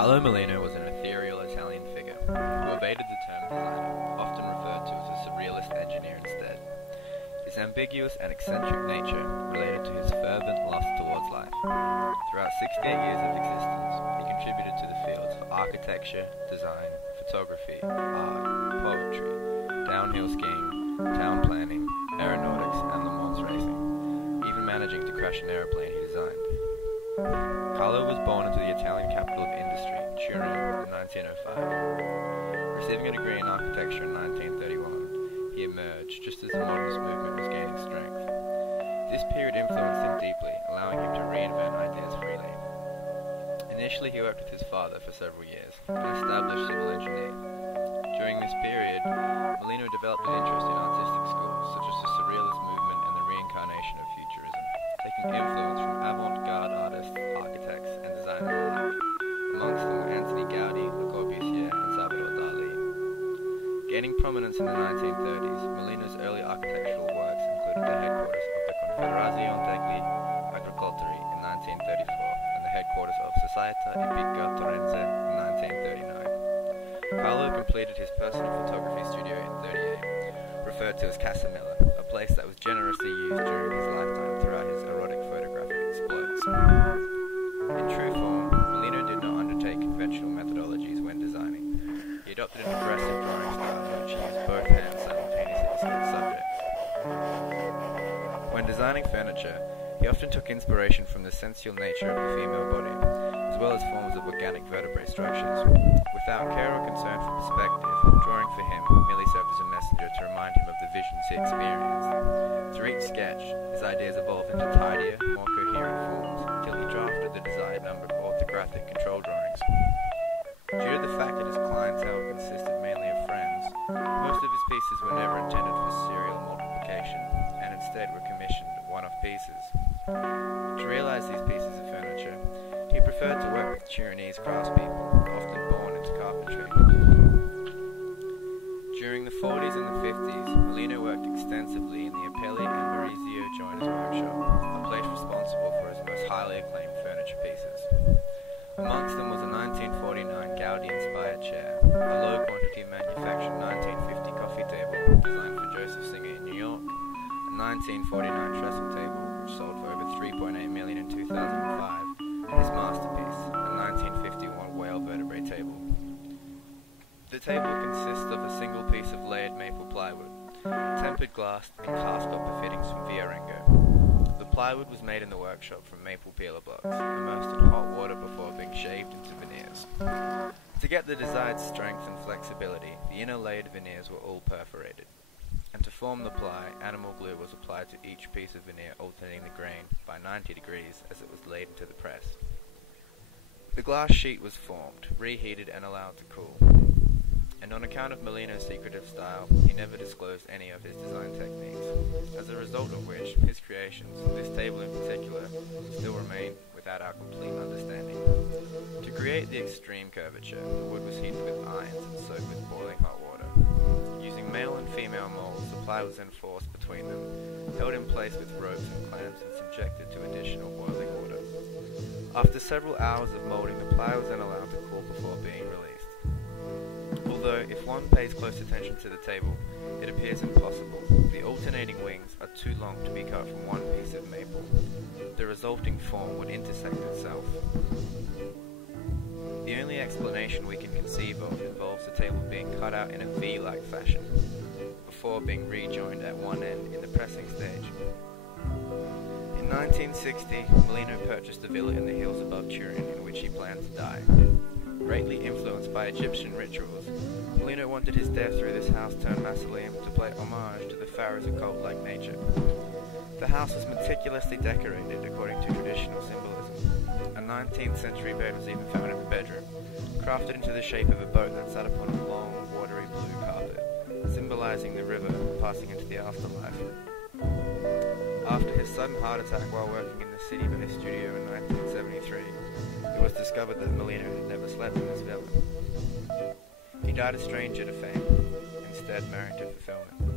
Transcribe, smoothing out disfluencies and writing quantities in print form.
Carlo Mollino was an ethereal Italian figure who evaded the term designer, often referred to as a surrealist engineer instead. His ambiguous and eccentric nature related to his fervent lust towards life. Throughout 68 years of existence, he contributed to the fields of architecture, design, photography, art, poetry, downhill skiing, town planning, aeronautics, and Le Mans racing, even managing to crash an aeroplane he designed. Carlo was born into the Italian capital of industry, Turin, in 1905. Receiving a degree in architecture in 1931, he emerged just as the modernist movement was gaining strength. This period influenced him deeply, allowing him to reinvent ideas freely. Initially, he worked with his father for several years, an established civil engineer. During this period, Mollino developed an interest in artistic schools, such as the surrealist movement and the reincarnation of futurism, taking influence from avant-garde artists, architects, and designers alike. Amongst them were Anthony Gaudi, Le Corbusier, and Salvador Dali. Gaining prominence in the 1930s, Mollino's early architectural works included the headquarters of the Confederazione degli Agricoltori in 1934 and the headquarters of Società Ipica Torrense in 1939. Carlo completed his personal photography studio in 1938, referred to as Casa Miller, a place that was generously used during his lifetime throughout his erotic photographic exploits. In true form, Mollino did not undertake conventional methodologies when designing. He adopted an aggressive drawing style in which he used both hands simultaneously to sketch subjects. When designing furniture, he often took inspiration from the sensual nature of the female body, as well as forms of organic vertebrate structures. Without care or concern for perspective, drawing for him merely served as a messenger to remind him of the visions he experienced. Through each sketch, his ideas evolved into tidier, more coherent forms, until he drafted the desired number of orthographic control drawings. Due to the fact that his clientele consisted mainly of friends, most of his pieces were never intended for serial multiplication, and instead were commissioned one-off pieces. To realize these pieces of furniture, he preferred to work with Turinese craftspeople, often born into carpentry. During the 40s and the 50s, Mollino worked extensively in the Apelli and Maurizio Joiner's workshop, a place responsible for his most highly acclaimed furniture pieces. Amongst them was a 1949 Gaudi-inspired chair, a low-quantity manufactured 1950 coffee table designed for Joseph Singer in New York, a 1949 trestle table which sold for over $3.8 million in 2005, and his masterpiece, a 1951 whale vertebrae table. The table consists of a single piece of layered maple plywood, tempered glass, and cast copper fittings from Viarengo. The plywood was made in the workshop from maple peeler blocks, immersed in hot water before being shaved into veneers. To get the desired strength and flexibility, the inner layered veneers were all perforated. And to form the ply, animal glue was applied to each piece of veneer, alternating the grain by 90 degrees as it was laid into the press. The glass sheet was formed, reheated, and allowed to cool. And on account of Mollino's secretive style, he never disclosed any of his design techniques, as a result of which his creations, this table in particular, still remain without our complete understanding. To create the extreme curvature, the wood was heated with irons and soaked with boiling hot water. Using male and female molds, the ply was then forced between them, held in place with ropes and clamps, and subjected to additional boiling water. After several hours of molding, the ply was then allowed to cool before being released. Although, if one pays close attention to the table, it appears impossible. The alternating wings are too long to be cut from one piece of maple. The resulting form would intersect itself. The only explanation we can conceive of involves the table being cut out in a V-like fashion, before being rejoined at one end in the pressing stage. In 1960, Mollino purchased a villa in the hills above Turin in which he planned to die. Greatly influenced by Egyptian rituals, Mollino wanted his death through this house-turned-mausoleum to pay homage to the pharaoh's occult-like nature. The house was meticulously decorated according to traditional symbolism. A 19th century bed was even found in the bedroom, crafted into the shape of a boat that sat upon a long, watery blue carpet, symbolizing the river passing into the afterlife. After his sudden heart attack while working in the city by his studio in 1973, it was discovered that Mollino had never slept in this villa. He died a stranger to fame, instead married to fulfillment.